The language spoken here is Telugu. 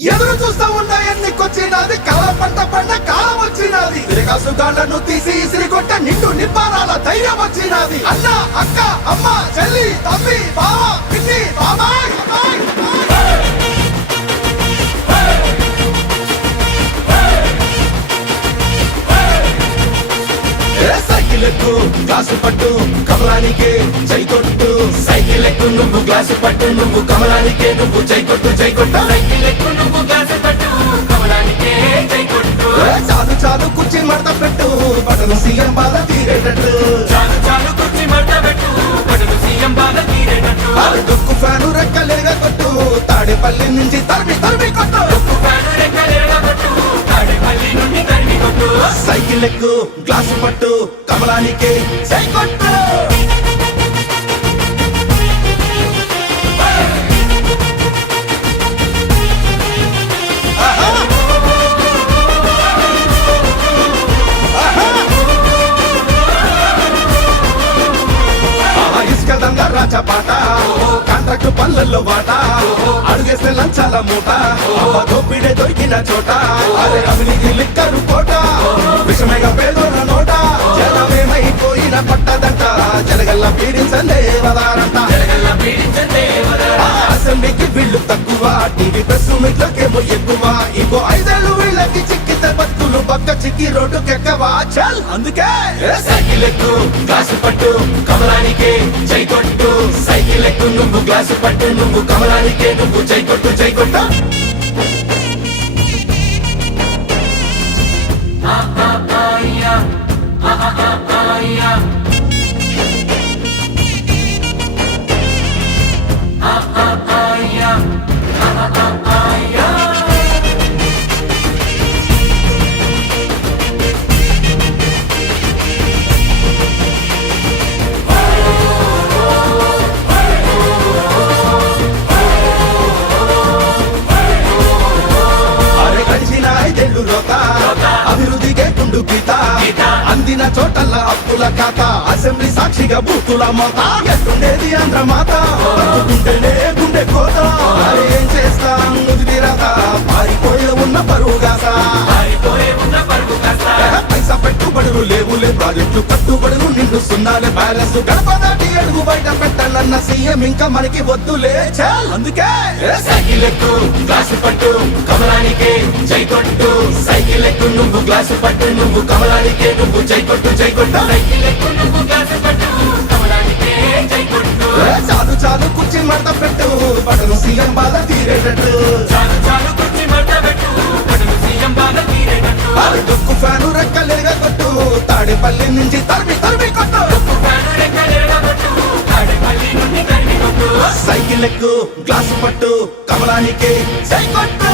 ఎదురు చూస్తా ఉన్న ఎన్నికొచ్చినది కాల పంట పంట కాలం వచ్చినది తిరగాసుగాళ్లను తీసి ఇసిరి కొట్ట నిండు నిప్పారాల ధైర్యం వచ్చినది అన్న అక్క అమ్మ చెల్లి తమ్మి బావ పిన్ని బాబాయ్ సైకిల్ ఎక్కు గ్లాసు పట్టు కమలానికే జై కొట్టు సైకిల్ ఎక్కు నువ్వు గ్లాసు పట్టు నువ్వు కమలానికే నువ్వు జై కొట్టు జై కొట్టు సైకిల్ ఎక్కు నువ్వు గ్లాసు పట్టు కమలానికే జై కొట్టు చాలు చాలు కుర్చీ మడత పెట్టు బటను సీఎం బాధ తీరేటట్టు చాలు చాలు కుర్చీ మడత పెట్టు బటను సీఎం బాధ తీరేటట్టు అది దుక్కు ఫ్యాను రెక్కలేగా కొట్టు తాడేపల్లి నుంచి తరిమి తరిమి కొట్టు దుక్కు ఫ్యాను రెక్కలేగా కొట్టు తాడేపల్లి నుండి తరిమి కొట్టు సైకిల్ ఎక్కు గ్లాసు పట్టు కమలానికే జై కొట్టు రాచపాట కాంట్రాక్ట్ పనులలో వాట అడుగేస్తే లంచాల మూట దోపిడే దొరికిన చోట అదే అవినీతి లిక్కరు కోట విషమేగ పేదోన నోట జనమేమైపోయిన పట్టదంట జనగల్ల పీడించందే వదారంట అసెంబ్లీకి వీళ్ళు తక్కువ టీవీ ప్రెస్ మీట్లకేమో ఎక్కువ ఇంకో 5 ఏళ్ళు వీళ్ళకి చిక్కితే బతుకులు పక్క చిక్కి రోడ్డుకెక్కవా చల్ అందుకే సైకిల్ ఎక్కు గ్లాసు పట్టు కమలానికే జై కొట్టు సైకిల్ ఎక్కు నువ్వు గ్లాసు పట్టు నువ్వు కమలానికే నువ్వు జై కొట్టు జై కొట్టు అభివృద్ధికే కుండు గీత అందిన చోటల్ల అప్పుల ఖాతా అసెంబ్లీ సాక్షిగా బూతుల మోత ఎట్టుండేది ఆంధ్ర మాత బతుకుంటేనే గుండె కోత ఏం చేస్తాం నుదిటి రాత పారిపోయే ఉన్న పరువుగాస పైసా పెట్టుబడులు లేవులే ప్రాజెక్టులు కట్టుబడులు నిండు సున్నాలే బ్యాలెన్స్ గడప దాటి అడుగు బయట పెట్టాలన్న సీఎం ఇంకా మనకి వద్దులే చాల్ అందుకే సైకిల్ ఎక్కు గ్లాసు పట్టు కమలానికే జై కొట్టు సైకిల్ ఎక్కు నువ్వు గ్లాసు పట్టు నువ్వు కమలానికే నువ్వు జై కొట్టు జై కొట్టు సైకిల్ ఎక్కు నువ్వు గ్లాసు పట్టు కమలానికే జై కొట్టు చాలు చాలు కుర్చీ మడత పెట్టు బటను సీఎం బాధ తీరేటట్టు చాలు చాలు కుర్చీ మడత పెట్టు బటను సీఎం బాధ తీరేటట్టు అది దుక్కు ఫ్యాను రెక్కలేగా కొట్టు తాడేపల్లి నుంచి తరిమి తరిమి కొట్టు దుక్కు ఫ్యాను రెక్కలేగా కొట్టు తాడేపల్లి నుండి తరిమి కొట్టు సైకిల్ ఎక్కు గ్లాసు పట్టు కమలానికే జై కొట్టు